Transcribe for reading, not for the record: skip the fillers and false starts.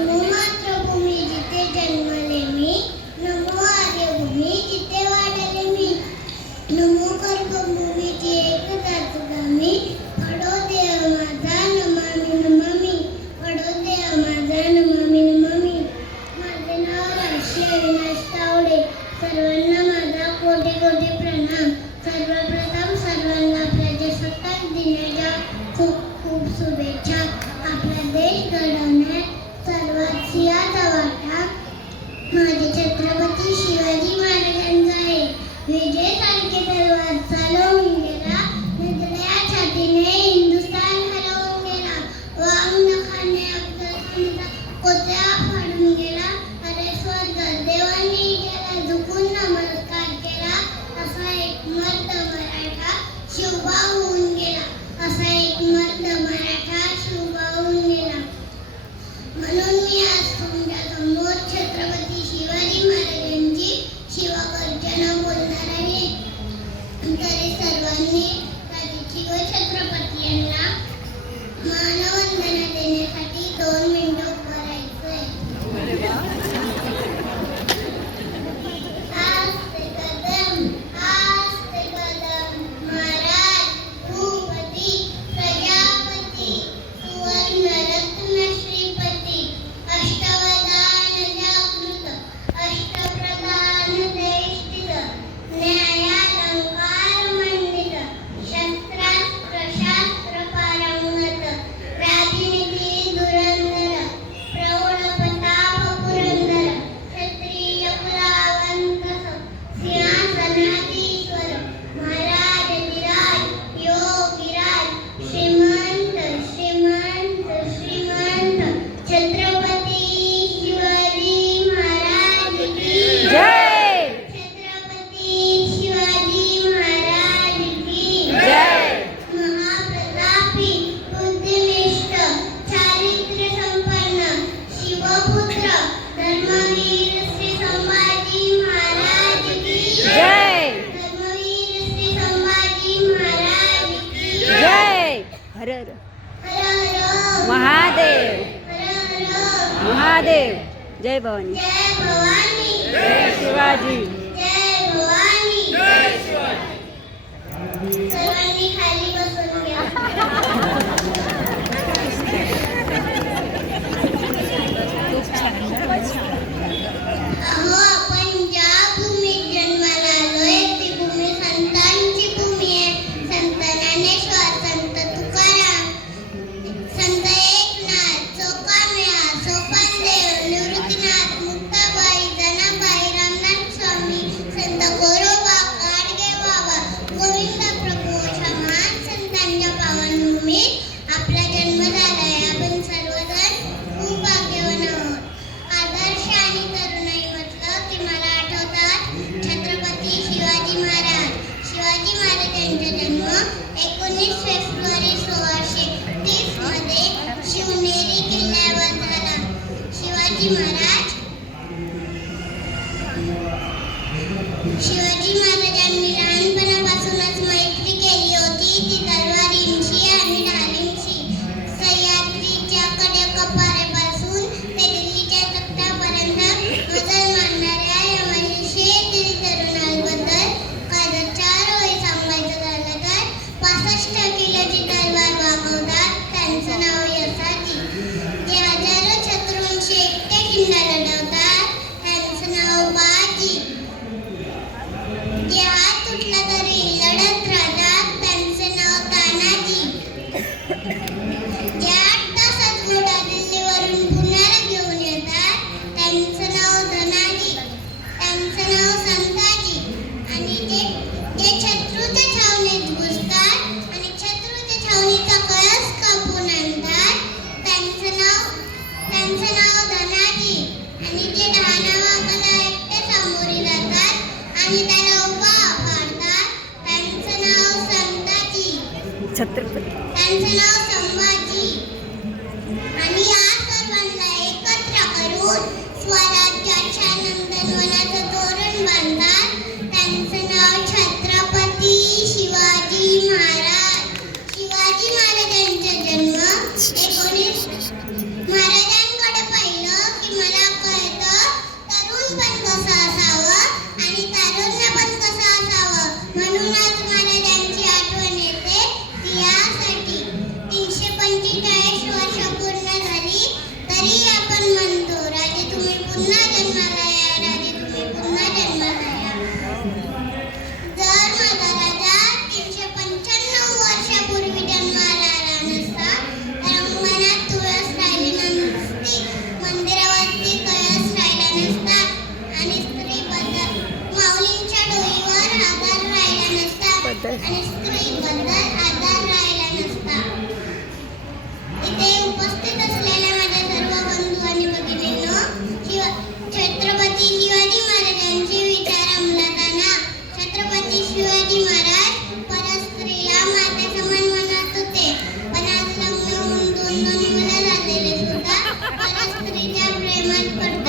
नमो मातृभूमी जिथे जन्मले मी, नमो आर्यभूमी जिथे वाढले मी, नमो कर्कभूमीची एकताच गामी, अडो देव माझा नमामि नमामि, अडो देव माझा नमामि नमामि. माझे नाव राशी अविनाश तावडे. सर्वांना माझा कोटी कोटी प्रणाम. सर्वप्रथम सर्वांना प्रजासत्ताक दिनाच्या खूप खूप शुभेच्छा. आपला देश घडवण्यात सर्वात सिंहाचा वाटा माझे छत्रपती शिवाजी महाराजांचा आहे. विजयासारखे तलवार चालवून गेला, नजरेच्या छातीने हिंदुस्थान हरवून गेला. वाम नखाने अफजलखानाचा कोत्या फाडून गेला. अरे स्वर्गात देवांनी त्याला झुकून नमस्कार केला. असा एक मर्द मराठा शिवबा होऊन गेला. असा एक मर्द मराठा शिवबा होऊन गेला. म्हणून मी आज तुमच्या समोर छत्रपती शिवाजी महाराजांची शिवगर्जना बोलणार आहे. तरी सर्वांनी राजकीय व छत्रपती यांना मानवंदना देण्यासाठी 2 मिनिटं उभं राहायचंय. आस्ते कदम महाराज भूपती प्रजापती सुवर्णरत्न श्रीपती अष्टवधान जागृत अष्टप्रधान देष्टित न्यायालंकार मंडित शस्त्रास्त्र शास्त्र पारंगत राजनीती धुरंधर प्रौढ प्रताप पुरंदर क्षत्रिय कुलावंत सिंहासनाधीश्वर महाराज योगिराज श्रीमंत छत्रपती शिवाजी महाराज की जय. छत्रपती शिवाजी महाराज की जय. महाप्रतापी बुद्धिनिष्ठ चारित्र्य संपन्न शिवपुत्र धर्मवीर श्री संभाजी महाराज की जय. धर्मवीर श्री संभाजी महाराज की जय. हर हर हर हर महादेव. हर हर महादेव. जय भवानी. जय भवानी. जय शिवाजी. जय भवानी. जय शिवाजी. सर्वांनी खाली बसून घ्या. अहो आपण ज्या भूमीत जन्माला आलोय ती भूमी संतांची भूमी आहे. संत ज्ञानेश्वर, संत तुकाराम, संत एकनाथ, चोखामेळा, सोपानदेव, निवृत्तीनाथ, मुक्ताबाई, जनाबाई, रामनाथ स्वामी, संत गोरोबा, गाडगे बाबा, गोविंद प्रभू अशा महान संतांच्या पावनभूमीत आपला जन्म झालाय. आपण सर्वजण खूप भाग्यवान आहोत. आदर्श आणि तरुणाई म्हटलं की मला आठवतात छत्रपती शिवाजी महाराज. शिवाजी महाराजांचा जन्म 19 फेब्रुवारी 1630 मध्ये शिवनेरी किल्ल्यावर झाला. शिवाजी महाराजांनी लहानपणापासूनच मैत्री केली होती ती तलवारींची आणि ढालींची. सह्याद्रीच्या कड्याकपाऱ्यापासून ते दिल्लीच्या तख्तापर्यंत मजल मारणाऱ्या या मनीषीतील तरुणांबद्दल काय 4 ओळी सांगायचं झालं तर 65 किलोची तलवार वागवतात त्यांचं नाव यसाची. जे हजारो शत्रूंशी एकटे खिंडा लढवतात त्यांचं नाव बाजी. जे हात तुटला तरी लढत राहतात त्यांचं नाव तानाजी. जे 8 तासात घोडा दिल्लीवरून पुण्याला घेऊन येतात त्यांचं नाव धनाजी. त्यांचं नाव संताजी. आणि जे शत्रूच्या छावणीत घुसतात आणि शत्रूच्या छावणीचा कळस कापून आणतात त्यांचं नाव धनाजी. आणि जे डहाणवाखाला एकटे सामोरे जातात आणि त्याला उभा पाडतात त्यांचं नाव संताजी. छत्रपती. त्यांचं नाव संभाजी. आणि या सर्वांना एकत्र करून स्वराज्याच्या नंदनवनाचं तोरण बांधतात त्यांचं नाव छत्रपती शिवाजी महाराज. शिवाजी महाराजांचा जन्म 19 महाराजांकडे पाहिलं प्रेमात पडतात